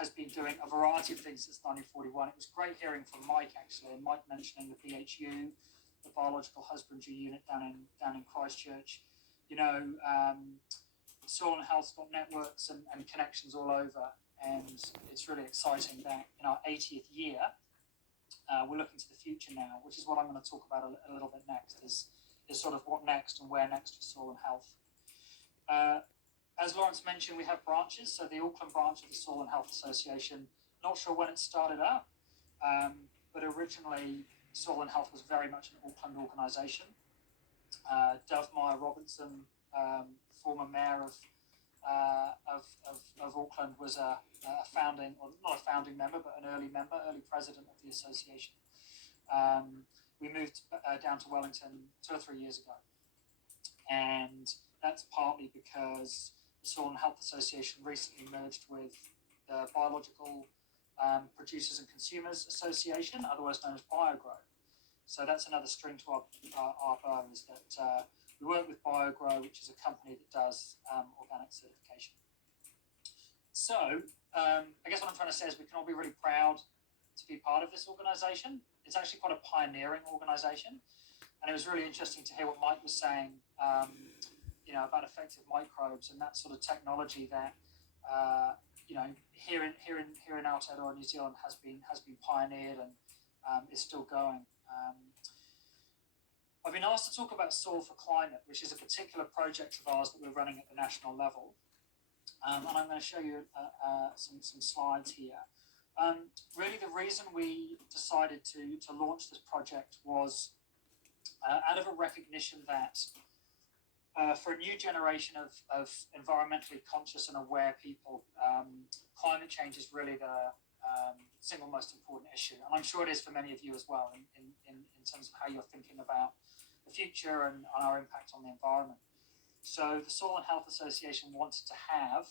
has been doing a variety of things since 1941. It was great hearing from Mike, actually, and Mike mentioning the BHU, the Biological Husbandry Unit down in Christchurch. Soil and Health's got networks and connections all over, and it's really exciting that in our 80th year, we're looking to the future now, which is what I'm going to talk about a little bit next, is sort of what next and where next for Soil and Health. As Lawrence mentioned, we have branches. So the Auckland branch of the Soil and Health Association, not sure when it started up, but originally Soil and Health was very much an Auckland organisation. Dove Meyer Robinson, former mayor of Auckland, was a founding, or not a founding member, but an early president of the association. We moved down to Wellington 2 or 3 years ago, and that's partly because the Soil and Health Association recently merged with the Biological Producers and Consumers Association, otherwise known as BioGrow. So that's another string to our bow, is that we work with BioGrow, which is a company that does organic certification. So I guess what I'm trying to say is we can all be really proud to be part of this organisation. It's actually quite a pioneering organisation, and it was really interesting to hear what Mike was saying, about effective microbes and that sort of technology that here in Aotearoa, New Zealand has been pioneered and is still going. I've been asked to talk about Soil4Climate, which is a particular project of ours that we're running at the national level, and I'm going to show you some slides here. Really, the reason we decided to launch this project was out of a recognition that for a new generation of environmentally conscious and aware people, climate change is really the single most important issue. And I'm sure it is for many of you as well, in terms of how you're thinking about the future and our impact on the environment. So the Soil and Health Association wanted to have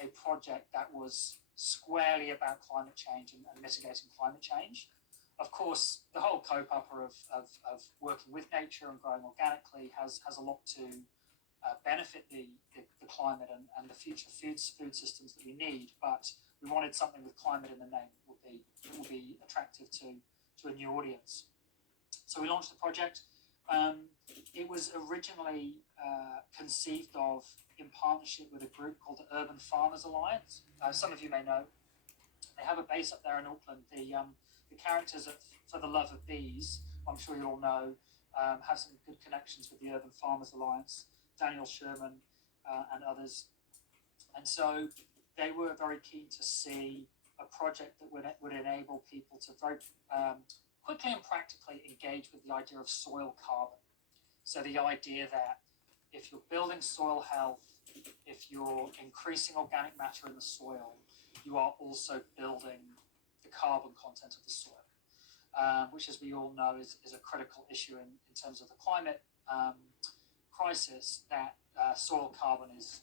a project that was squarely about climate change and mitigating climate change. Of course, the whole co-pupper of working with nature and growing organically has a lot to benefit the climate and the future food systems that we need, but we wanted something with climate in the name that will be attractive to a new audience. So we launched the project. It was originally conceived of in partnership with a group called the Urban Farmers Alliance. Some of you may know. They have a base up there in Auckland. The characters of For the Love of Bees, I'm sure you all know, have some good connections with the Urban Farmers Alliance, Daniel Sherman and others. And so they were very keen to see a project that would enable people to very quickly and practically engage with the idea of soil carbon. So the idea that if you're building soil health, if you're increasing organic matter in the soil, you are also building the carbon content of the soil, which, as we all know, is a critical issue in terms of the climate crisis, that soil carbon is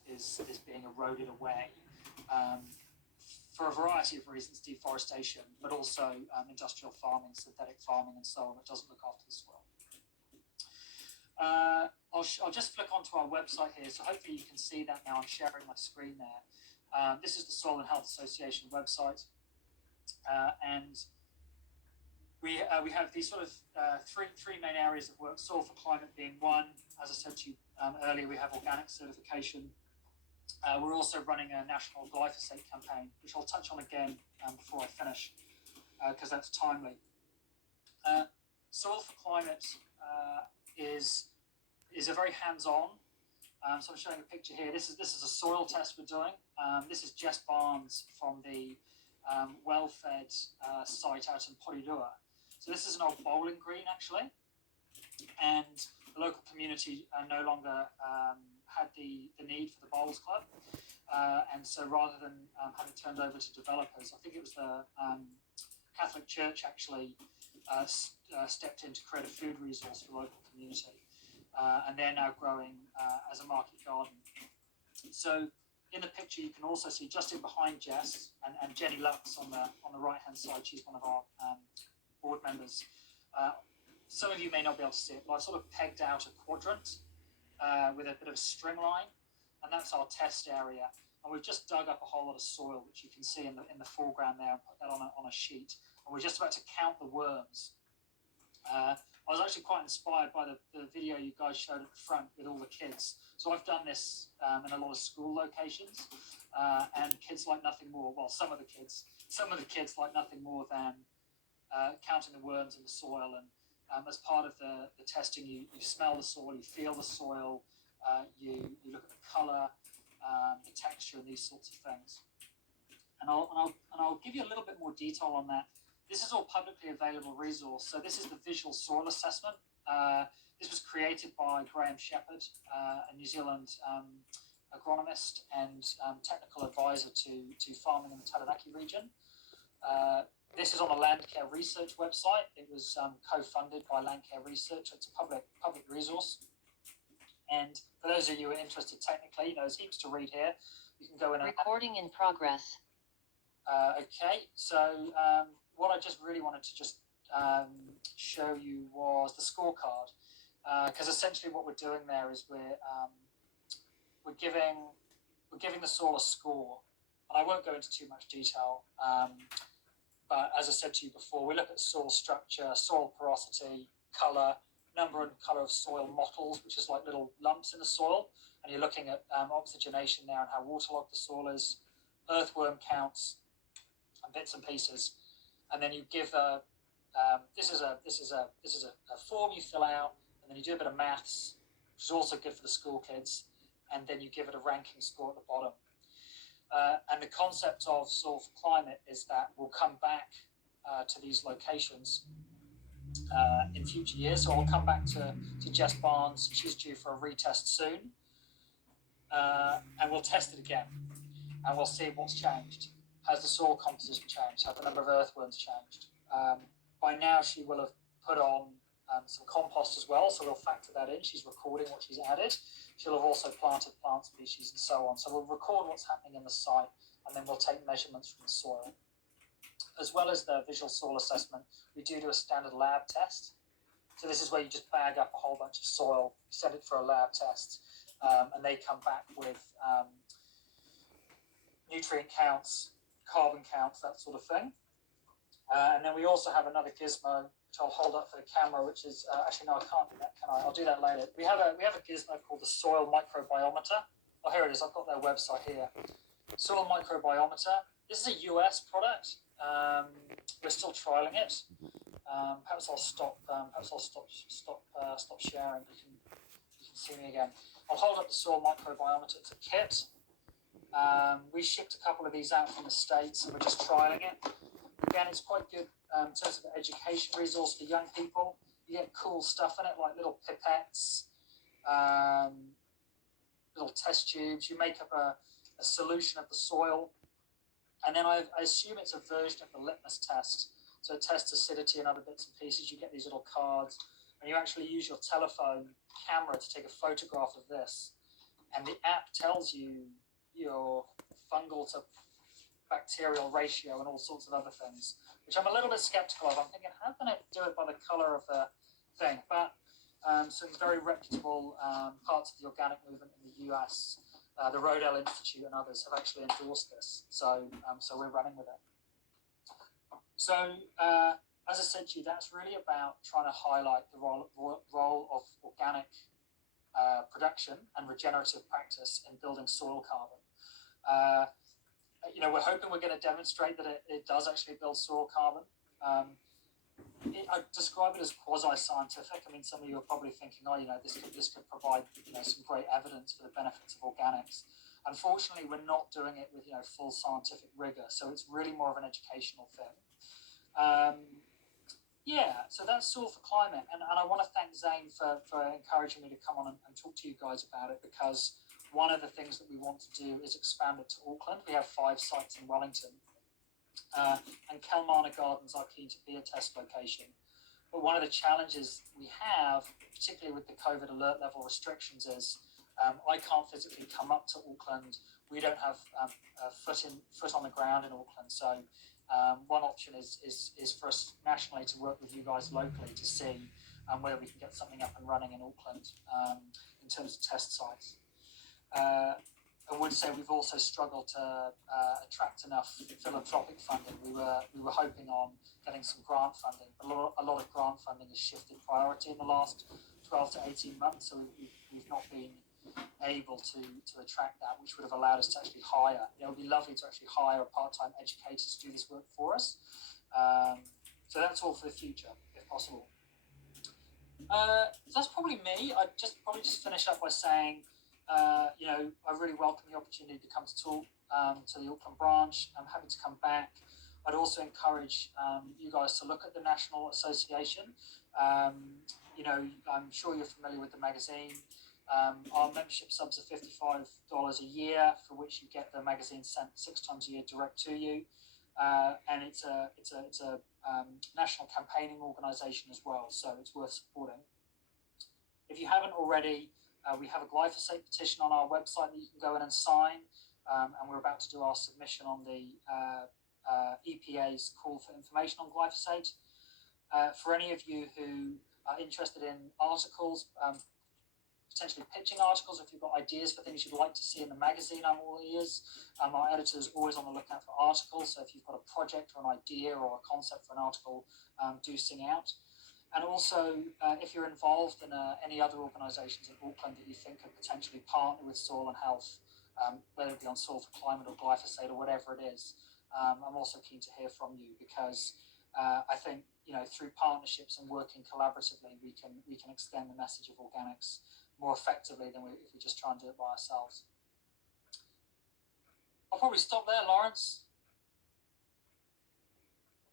being eroded away for a variety of reasons, deforestation, but also industrial farming, synthetic farming, and so on, that doesn't look after the soil. I'll just flick onto our website here, so hopefully you can see that now. I'm sharing my screen there. This is the Soil and Health Association website, and we have these sort of three main areas of work, Soil4Climate being one. As I said to you earlier, we have organic certification. We're also running a national glyphosate campaign, which I'll touch on again before I finish, because that's timely. Soil4Climate is a very hands-on. So I'm showing a picture here. This is a soil test we're doing. This is Jess Barnes from the well-fed site out in Porirua. So this is an old bowling green, actually, and the local community no longer had the need for the bowls club, and so rather than have it turned over to developers, I think it was the Catholic Church actually stepped in to create a food resource for the local community, and they're now growing as a market garden. So in the picture you can also see, just in behind Jess and Jenny Lux on the right hand side, she's one of our board members. Some of you may not be able to see it, but I've sort of pegged out a quadrant with a bit of a string line, and that's our test area. and we've just dug up a whole lot of soil, which you can see in the foreground there, and put that on a sheet. And we're just about to count the worms. I was actually quite inspired by the video you guys showed at the front with all the kids. So I've done this in a lot of school locations, and kids like nothing more. Well, some of the kids like nothing more than counting the worms in the soil. And as part of the testing, you smell the soil, you feel the soil, you look at the colour, the texture, and these sorts of things. And I'll give you a little bit more detail on that. This is all publicly available resource. So this is the visual soil assessment. This was created by Graham Shepherd, a New Zealand agronomist and technical advisor to farming in the Taranaki region. This is on the Landcare Research website. It was co-funded by Landcare Research. It's a public resource. And for those of you who are interested technically, there's heaps to read here. You can go in and... Recording in progress. Okay, so what I just really wanted to just show you was the scorecard, because essentially what we're doing there is we're giving the soil a score, and I won't go into too much detail. But as I said to you before, we look at soil structure, soil porosity, colour, number and colour of soil mottles, which is like little lumps in the soil, and you're looking at oxygenation there and how waterlogged the soil is, earthworm counts, and bits and pieces, and then you give this is a form you fill out, and then you do a bit of maths, which is also good for the school kids, and then you give it a ranking score at the bottom. And the concept of Soil4Climate is that we'll come back to these locations in future years. So I'll come back to Jess Barnes. She's due for a retest soon, and we'll test it again, and we'll see what's changed. Has the soil composition changed? Have the number of earthworms changed? By now, she will have put on some compost as well, so we'll factor that in. She's recording what she's added. She'll have also planted plant species and so on. So we'll record what's happening in the site, and then we'll take measurements from the soil. As well as the visual soil assessment, we do a standard lab test. So this is where you just bag up a whole bunch of soil, send it for a lab test, and they come back with nutrient counts, carbon counts, that sort of thing. And then we also have another gizmo, which I'll hold up for the camera, which is actually no, I can't do that, can I? I'll do that later. We have a gizmo called the Soil Microbiometer. Oh, here it is. I've got their website here. Soil Microbiometer. This is a US product. We're still trialing it. Perhaps I'll stop. Stop sharing. You can see me again. I'll hold up the Soil Microbiometer. It's a kit. We shipped a couple of these out from the States, and we're just trialing it. Again, it's quite good in terms of an education resource for young people. You get cool stuff in it, like little pipettes, little test tubes. You make up a solution of the soil, and then I assume it's a version of the litmus test. So it tests acidity and other bits and pieces. You get these little cards, and you actually use your telephone camera to take a photograph of this, and the app tells you your fungal to bacterial ratio and all sorts of other things, which I'm a little bit skeptical of. I'm thinking, how can it do it by the colour of the thing? But some very reputable parts of the organic movement in the US, the Rodale Institute and others have actually endorsed this. So we're running with it. So as I said to you, that's really about trying to highlight the role of organic production and regenerative practice in building soil carbon. We're hoping we're going to demonstrate that it does actually build soil carbon. I describe it as quasi-scientific. I mean, some of you are probably thinking, this could provide, some great evidence for the benefits of organics. Unfortunately, we're not doing it with, full scientific rigor. So it's really more of an educational thing. So that's Soil4Climate. And I want to thank Zane for encouraging me to come on and talk to you guys about it, because one of the things that we want to do is expand it to Auckland. We have 5 sites in Wellington, and Kelmarna Gardens are keen to be a test location. But one of the challenges we have, particularly with the COVID alert level restrictions, is I can't physically come up to Auckland. We don't have a foot on the ground in Auckland. So one option is for us nationally to work with you guys locally to see whether we can get something up and running in Auckland in terms of test sites. I would say we've also struggled to attract enough philanthropic funding. We were hoping on getting some grant funding, but a lot of grant funding has shifted priority in the last 12 to 18 months, so we've not been able to attract that, which would have allowed us to actually hire. It would be lovely to actually hire part-time educators to do this work for us. So that's all for the future, if possible. So that's probably me. I'd probably just finish up by saying, you know, I really welcome the opportunity to come to talk to the Auckland branch. I'm happy to come back. I'd also encourage you guys to look at the National Association. You know, I'm sure you're familiar with the magazine. Our membership subs are $55 a year, for which you get the magazine sent 6 times a year direct to you. And it's a national campaigning organisation as well, so it's worth supporting. If you haven't already, we have a glyphosate petition on our website that you can go in and sign, and we're about to do our submission on the EPA's call for information on glyphosate. For any of you who are interested in articles, potentially pitching articles, if you've got ideas for things you'd like to see in the magazine, I'm all ears. Our editor is always on the lookout for articles, so if you've got a project or an idea or a concept for an article, do sing out. And also, if you're involved in any other organisations in Auckland that you think could potentially partner with Soil and Health, whether it be on Soil4Climate or glyphosate or whatever it is, I'm also keen to hear from you, because I think, you know, through partnerships and working collaboratively, we can extend the message of organics more effectively than if we just try and do it by ourselves. I'll probably stop there, Lawrence.